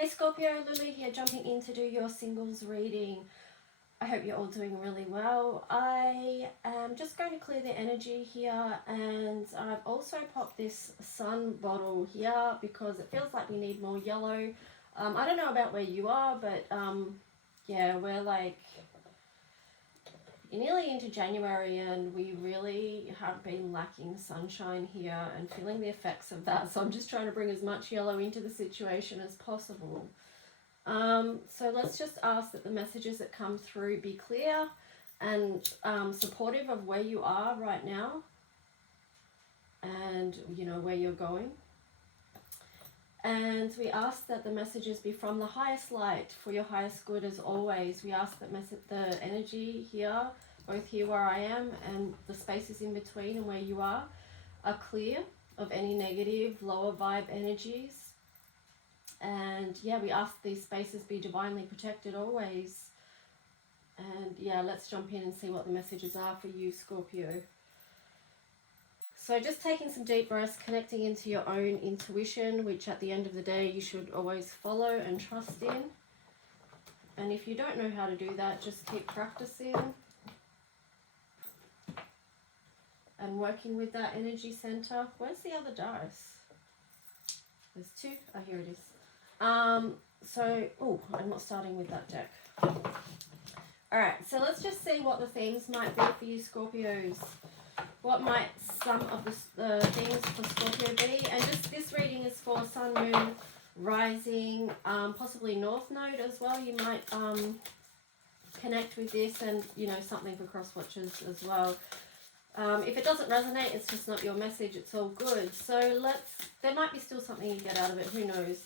Hey Scorpio, Lily here, jumping in to do your singles reading. I hope you're all doing really well. I am just going to clear the energy here, and I've also popped this sun bottle here because it feels like we need more yellow. I don't know about where you are, but yeah, we're like nearly into January and we really have been lacking sunshine here and feeling the effects of that. So I'm just trying to bring as much yellow into the situation as possible. So let's just ask that the messages that come through be clear and supportive of where you are right now and you know where you're going. And we ask that the messages be from the highest light for your highest good as always. We ask that the energy here, both here where I am and the spaces in between and where you are clear of any negative, lower vibe energies. And yeah, we ask these spaces be divinely protected always. And yeah, let's jump in and see what the messages are for you, Scorpio. So just taking some deep breaths, connecting into your own intuition, which at the end of the day you should always follow and trust in. And if you don't know how to do that, just keep practicing and working with that energy center. Where's the other dice? There's two. Oh, here it is. I'm not starting with that deck. Alright, so let's just see what the themes might be for you, Scorpios. What might some of the themes for Scorpio be? And just this reading is for Sun, Moon, Rising, possibly North Node as well. You might connect with this, and you know, something for cross watchers as well. If it doesn't resonate, it's just not your message. It's all good. So there might be still something you get out of it. Who knows?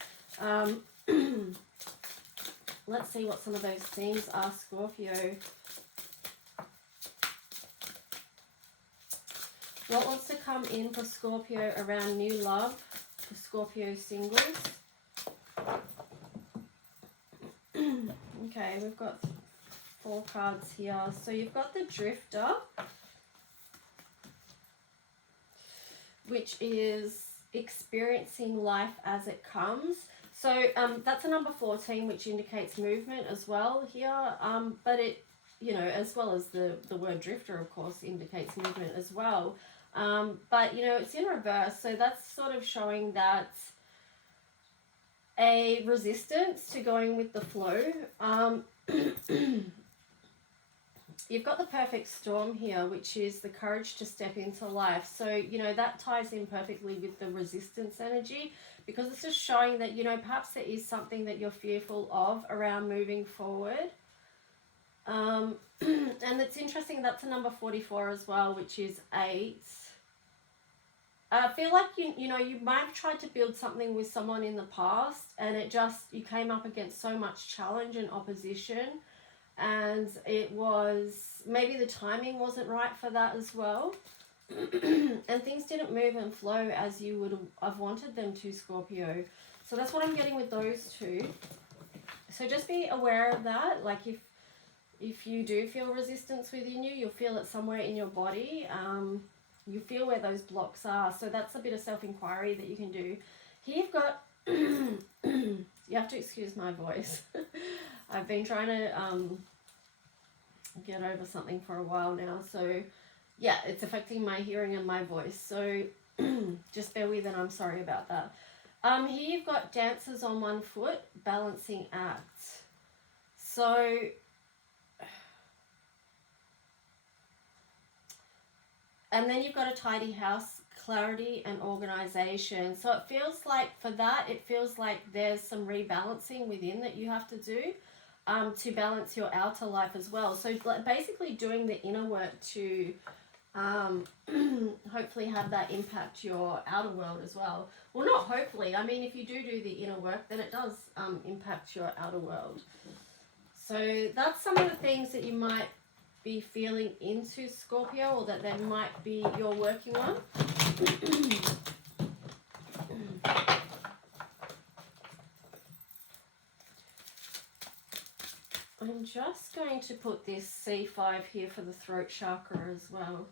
Let's see what some of those themes are, Scorpio. What wants to come in for Scorpio around new love for Scorpio singles? Okay, we've got 4 cards here. So you've got the Drifter, which is experiencing life as it comes. So that's a number 14, which indicates movement as well here. But it, you know, as well as the word drifter, of course, indicates movement as well. But, you know, it's in reverse. So that's sort of showing that a resistance to going with the flow. You've got the perfect storm here, which is the courage to step into life. So, you know, that ties in perfectly with the resistance energy, because it's just showing that, you know, perhaps there is something that you're fearful of around moving forward. And it's interesting, that's a number 44 as well, which is 8. I feel like, you know, you might have tried to build something with someone in the past and you came up against so much challenge and opposition. And it was, maybe the timing wasn't right for that as well. And things didn't move and flow as you would have wanted them to, Scorpio. So that's what I'm getting with those two. So just be aware of that. Like if you do feel resistance within you, you'll feel it somewhere in your body. You feel where those blocks are. So that's a bit of self-inquiry that you can do. Here you've got, you have to excuse my voice. I've been trying to get over something for a while now, so yeah, it's affecting my hearing and my voice, so just bear with, and I'm sorry about that. Here you've got dancers on one foot, balancing act. So and then you've got a tidy house, clarity and organization. So it feels like for that, it feels like there's some rebalancing within that you have to do to balance your outer life as well. So basically doing the inner work to hopefully have that impact your outer world as well. Well, not hopefully. I mean, if you do the inner work, then it does impact your outer world. So that's some of the things that you might be feeling into, Scorpio, or that they might be you're working on. I'm just going to put this C5 here for the throat chakra as well.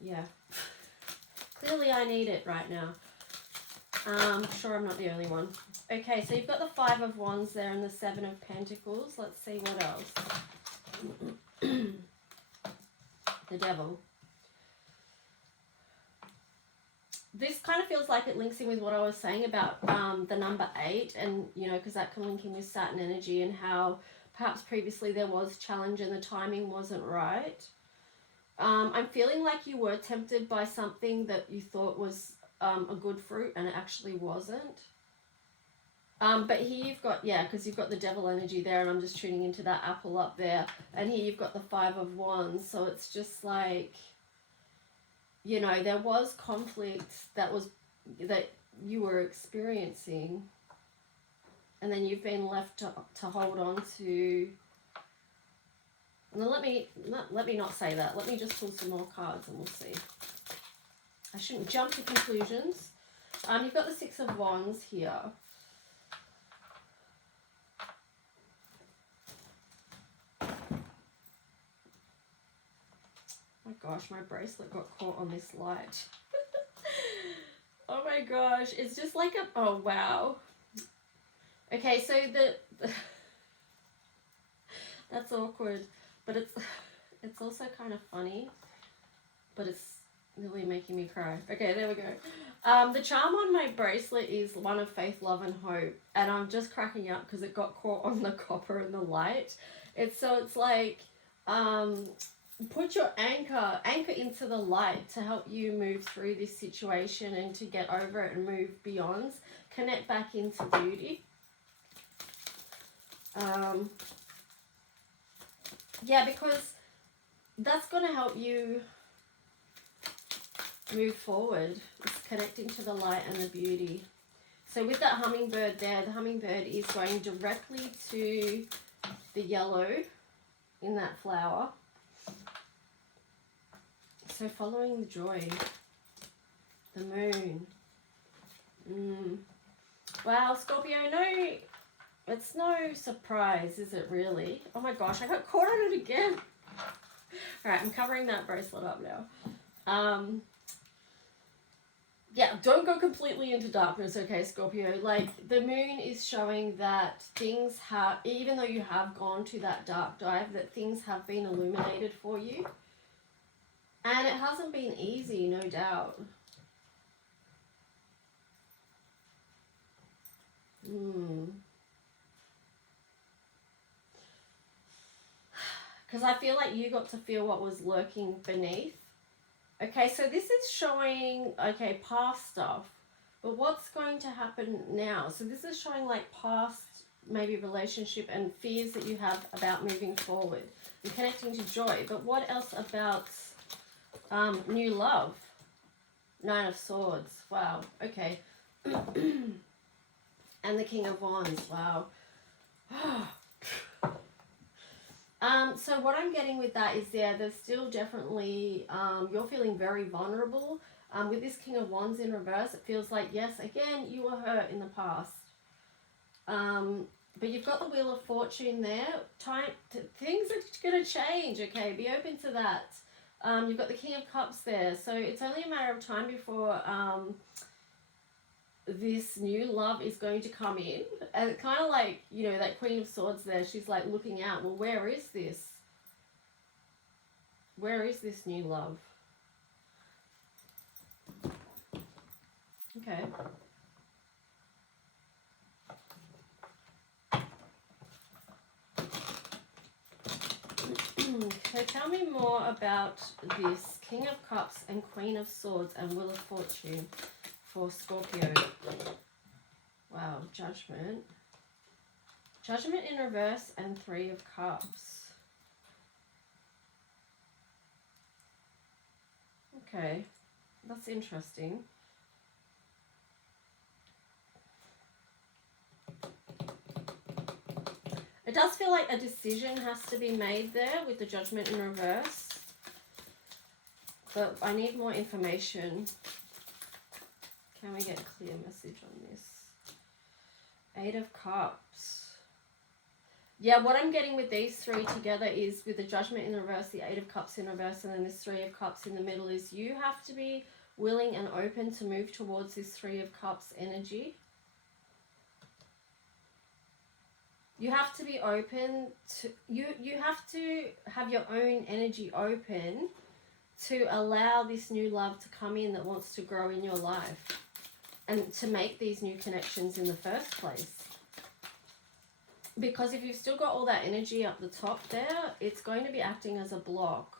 Yeah, clearly I need it right now. Sure, I'm not the only one. Okay, so you've got the Five of Wands there and the Seven of Pentacles. Let's see what else. The Devil. This kind of feels like it links in with what I was saying about the number 8, and, you know, because that can link in with Saturn energy and how perhaps previously there was challenge and the timing wasn't right. I'm feeling like you were tempted by something that you thought was a good fruit and it actually wasn't. But here you've got, yeah, because you've got the Devil energy there, and I'm just tuning into that apple up there. And here you've got the Five of Wands, so it's just like, you know, there was conflict that you were experiencing, and then you've been left to hold on to. And then let me not say that. Let me just pull some more cards and we'll see. I shouldn't jump to conclusions. You've got the Six of Wands here. Oh my gosh, my bracelet got caught on this light. Oh my gosh, it's just like a, oh wow. Okay, so that's awkward, but it's also kind of funny, but it's really making me cry. Okay, there we go. The charm on my bracelet is one of faith, love, and hope, and I'm just cracking up because it got caught on the copper and the light. It's like, put your anchor into the light to help you move through this situation and to get over it and move beyond. Connect back into beauty. Yeah, because that's going to help you move forward. It's connecting to the light and the beauty. So with that hummingbird there, the hummingbird is going directly to the yellow in that flower. So following the joy, the moon. Wow, Scorpio, no, it's no surprise, is it really? Oh my gosh, I got caught on it again. All right, I'm covering that bracelet up now. Yeah, don't go completely into darkness, okay, Scorpio? Like, the moon is showing that things have, even though you have gone to that dark dive, that things have been illuminated for you. And it hasn't been easy, no doubt. Because I feel like you got to feel what was lurking beneath. Okay, so this is showing, okay, past stuff. But what's going to happen now? So this is showing like past, maybe relationship and fears that you have about moving forward and connecting to joy. But what else about new love? Nine of Swords. Wow. Okay. And the King of Wands. Wow. So what I'm getting with that is, yeah, there's still definitely, you're feeling very vulnerable. With this King of Wands in reverse, it feels like, yes, again, you were hurt in the past. But you've got the Wheel of Fortune there. Things are going to change, okay? Be open to that. You've got the King of Cups there. So it's only a matter of time before this new love is going to come in. And kind of like, you know, that Queen of Swords there, she's like looking out. Well, where is this? Where is this new love? Okay. So tell me more about this King of Cups and Queen of Swords and Wheel of Fortune for Scorpio. Wow, Judgment. Judgment in reverse and Three of Cups. Okay, that's interesting. It does feel like a decision has to be made there with the Judgment in reverse. But I need more information. Can we get a clear message on this? Eight of Cups. Yeah, what I'm getting with these three together is with the Judgment in reverse, the Eight of Cups in reverse, and then this Three of Cups in the middle is you have to be willing and open to move towards this Three of Cups energy. You have to be open to, you have to have your own energy open to allow this new love to come in that wants to grow in your life and to make these new connections in the first place. Because if you've still got all that energy up the top there, it's going to be acting as a block.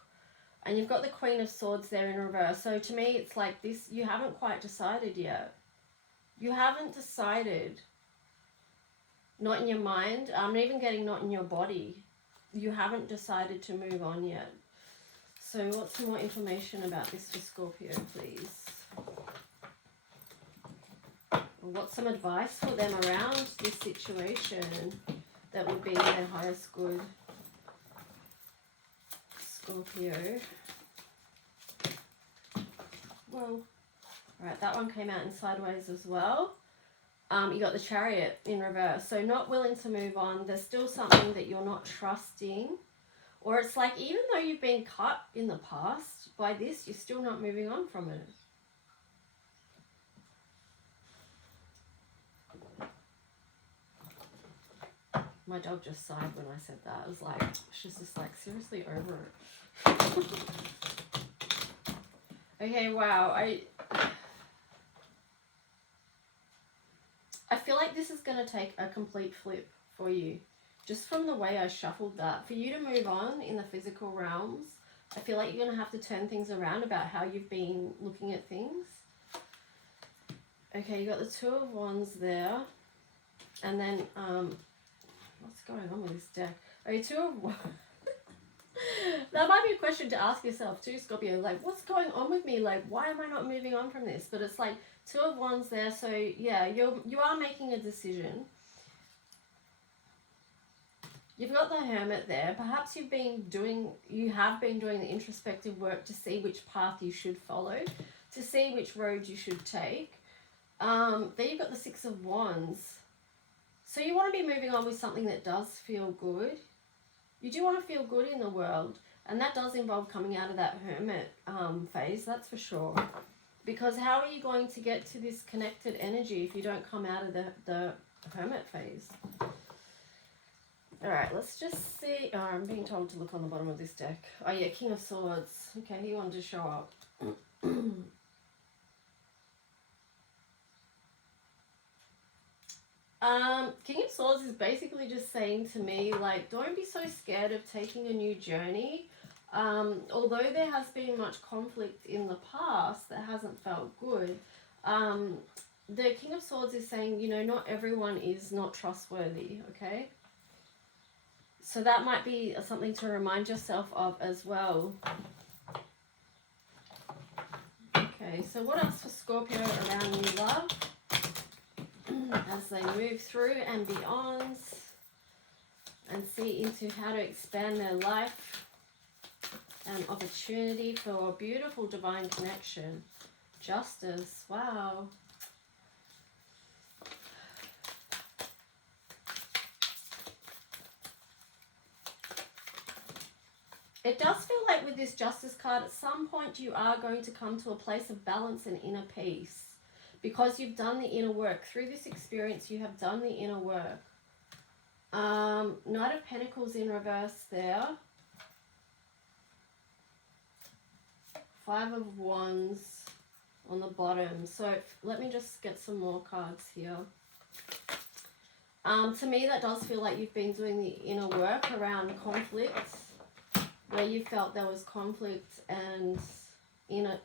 And you've got the Queen of Swords there in reverse. So to me, it's like this, you haven't quite decided yet. You haven't decided. Not in your mind. I'm even getting not in your body. You haven't decided to move on yet. So what's more information about this for Scorpio, please? What's some advice for them around this situation that would be in their highest good? Scorpio. Whoa. Alright, that one came out in sideways as well. You got the Chariot in reverse. So not willing to move on. There's still something that you're not trusting. Or it's like even though you've been cut in the past by this, you're still not moving on from it. My dog just sighed when I said that. I was like, she's just like, seriously over it. Okay, wow. I feel like this is going to take a complete flip for you. Just from the way I shuffled that. For you to move on in the physical realms, I feel like you're going to have to turn things around about how you've been looking at things. Okay, you got the Two of Wands there. And then, what's going on with this deck? Okay, Two of Wands. That might be a question to ask yourself too, Scorpio. Like, what's going on with me? Like, why am I not moving on from this? But it's like Two of Wands there. So yeah, you are making a decision. You've got the Hermit there. Perhaps you have been doing the introspective work to see which path you should follow, to see which road you should take. Then you've got the Six of Wands. So you want to be moving on with something that does feel good. You do want to feel good in the world, and that does involve coming out of that Hermit phase, that's for sure. Because how are you going to get to this connected energy if you don't come out of the Hermit phase? Alright, let's just see. Oh, I'm being told to look on the bottom of this deck. Oh yeah, King of Swords. Okay, he wanted to show up. King of Swords is basically just saying to me, like, don't be so scared of taking a new journey. Although there has been much conflict in the past that hasn't felt good, the King of Swords is saying, you know, not everyone is not trustworthy, okay? So that might be something to remind yourself of as well. Okay, so what else for Scorpio around new love? As they move through and beyond and see into how to expand their life and opportunity for a beautiful divine connection. Justice, wow. It does feel like with this Justice card, at some point you are going to come to a place of balance and inner peace. Because you've done the inner work. Through this experience, you have done the inner work. Knight of Pentacles in reverse there. Five of Wands on the bottom. So let me just get some more cards here. To me, that does feel like you've been doing the inner work around conflict, where you felt there was conflict and inner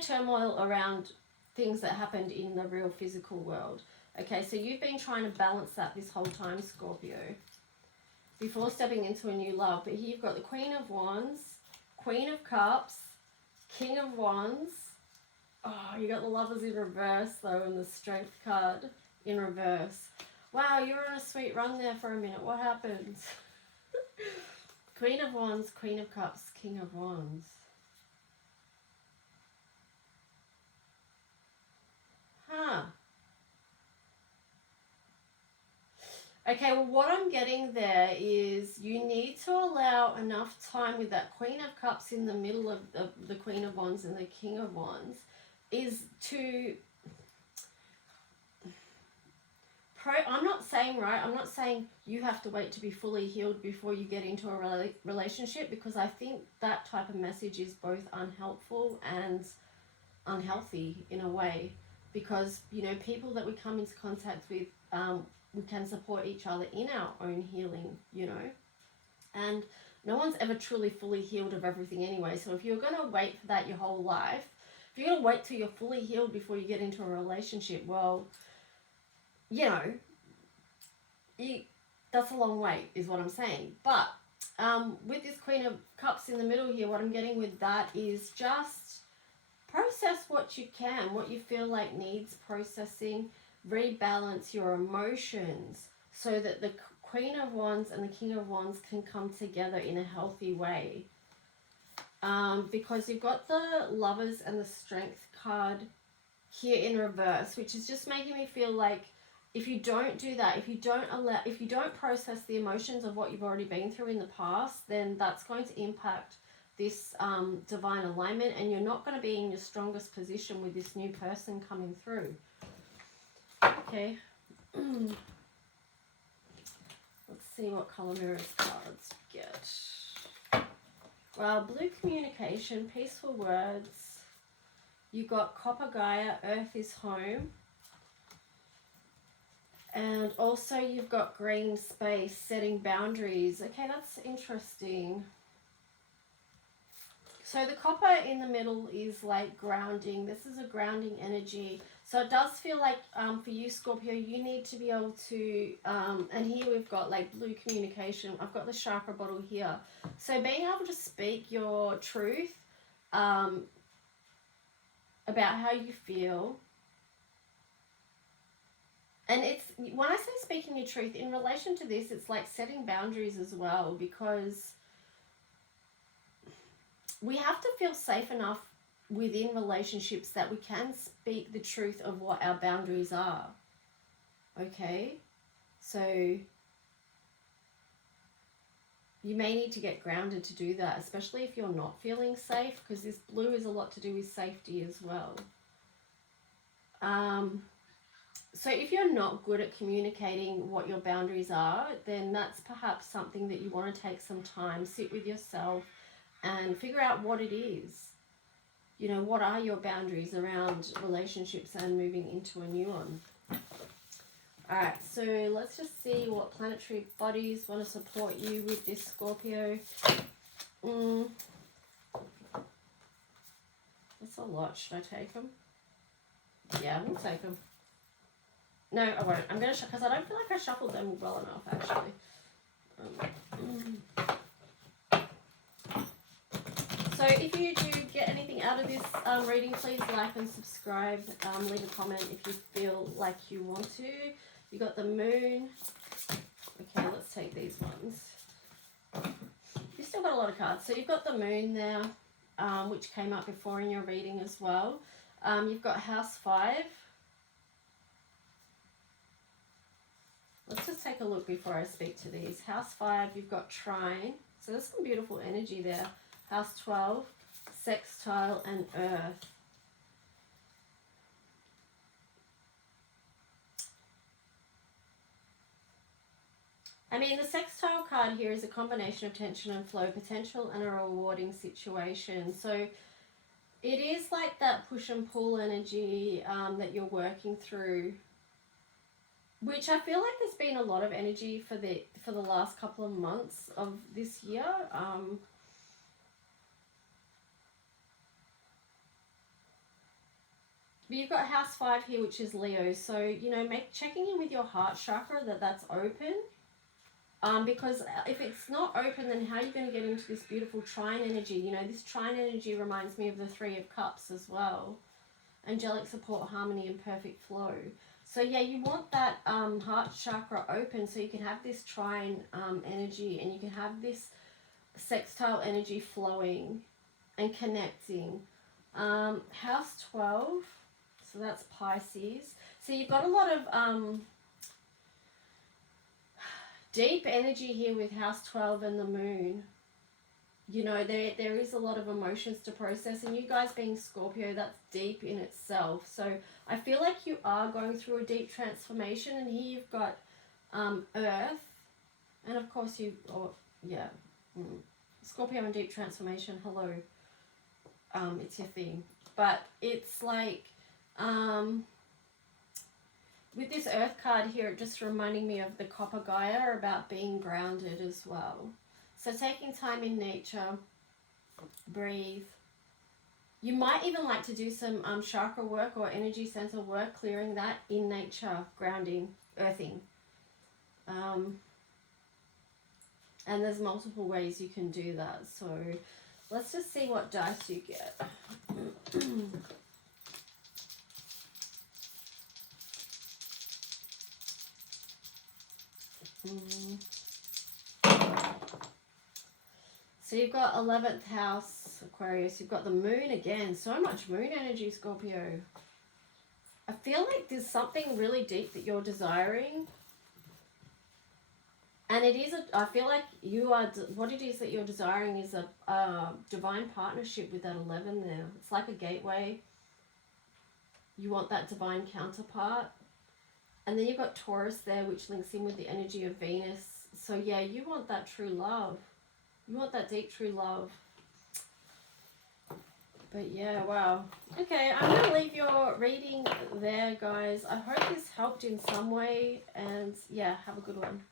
turmoil around things that happened in the real physical world. Okay, so you've been trying to balance that this whole time, Scorpio, before stepping into a new love. But here you've got the Queen of Wands, Queen of Cups, King of Wands. Oh, you got the Lovers in reverse though, and the Strength card in reverse. Wow, you were on a sweet run there for a minute. What happened? Queen of Wands, Queen of Cups, King of Wands. Huh. Okay, well, what I'm getting there is you need to allow enough time with that Queen of Cups in the middle of the Queen of Wands and the King of Wands, is to... I'm not saying, right, I'm not saying you have to wait to be fully healed before you get into a relationship, because I think that type of message is both unhelpful and unhealthy in a way, because, you know, people that we come into contact with, we can support each other in our own healing, you know, and no one's ever truly fully healed of everything anyway. So if you're going to wait for that your whole life, if you're going to wait till you're fully healed before you get into a relationship, well, you know, that's a long wait is what I'm saying. But with this Queen of Cups in the middle here, what I'm getting with that is just process what you can, what you feel like needs processing, rebalance your emotions so that the Queen of Wands and the King of Wands can come together in a healthy way. Because you've got the Lovers and the Strength card here in reverse, which is just making me feel like if you don't do that, if you don't process the emotions of what you've already been through in the past, then that's going to impact this divine alignment, and you're not going to be in your strongest position with this new person coming through. Okay. Let's see what color mirrors cards get. Well, blue communication, peaceful words. You got Copper Gaia, Earth is home. And also you've got green space, setting boundaries. Okay, that's interesting. So the copper in the middle is like grounding. This is a grounding energy. So it does feel like for you, Scorpio, you need to be able to, and here we've got like blue communication. I've got the chakra bottle here. So being able to speak your truth about how you feel. And it's, when I say speaking your truth, in relation to this, it's like setting boundaries as well, because we have to feel safe enough within relationships that we can speak the truth of what our boundaries are. Okay? So you may need to get grounded to do that, especially if you're not feeling safe, because this blue is a lot to do with safety as well. So if you're not good at communicating what your boundaries are, then that's perhaps something that you want to take some time, sit with yourself and figure out what it is. You know, what are your boundaries around relationships and moving into a new one? Alright, so let's just see what planetary bodies want to support you with this, Scorpio. That's a lot. Should I take them? Yeah, I'm going to take them. No, I won't. I'm going to, because I don't feel like I shuffled them well enough, actually. So if you do get anything out of this reading, please like and subscribe. Leave a comment if you feel like you want to. You got the moon. Okay, let's take these ones. You've still got a lot of cards. So you've got the moon there, which came up before in your reading as well. You've got house 5. Let's just take a look before I speak to these. House 5, you've got trine. So there's some beautiful energy there. House 12, sextile, and earth. I mean, the sextile card here is a combination of tension and flow, potential and a rewarding situation. So it is like that push and pull energy that you're working through, which I feel like there's been a lot of energy for the last couple of months of this year. But you've got house 5 here, which is Leo. So, you know, checking in with your heart chakra that's open. Because if it's not open, then how are you going to get into this beautiful trine energy? You know, this trine energy reminds me of the 3 of Cups as well. Angelic support, harmony, and perfect flow. So yeah, you want that heart chakra open so you can have this trine energy, and you can have this sextile energy flowing and connecting. House 12, so that's Pisces. So you've got a lot of deep energy here with house 12 and the moon. You know, there is a lot of emotions to process, and you guys being Scorpio, that's deep in itself. So I feel like you are going through a deep transformation, and here you've got Earth, and of course Scorpio and deep transformation, hello. It's your thing. But it's like, with this Earth card here, it just reminding me of the Copper Gaia about being grounded as well. So taking time in nature, breathe. You might even like to do some chakra work or energy center work, clearing that in nature, grounding, earthing. And there's multiple ways you can do that. So let's just see what dice you get. So you've got 11th house, Aquarius. You've got the moon again. So much moon energy, Scorpio. I feel like there's something really deep that you're desiring. And it is, I feel like you are, what it is that you're desiring is a divine partnership with that 11 there. It's like a gateway. You want that divine counterpart. And then you've got Taurus there, which links in with the energy of Venus. So yeah, you want that true love. You want that deep true love. But yeah, wow. Okay, I'm going to leave your reading there, guys. I hope this helped in some way. And yeah, have a good one.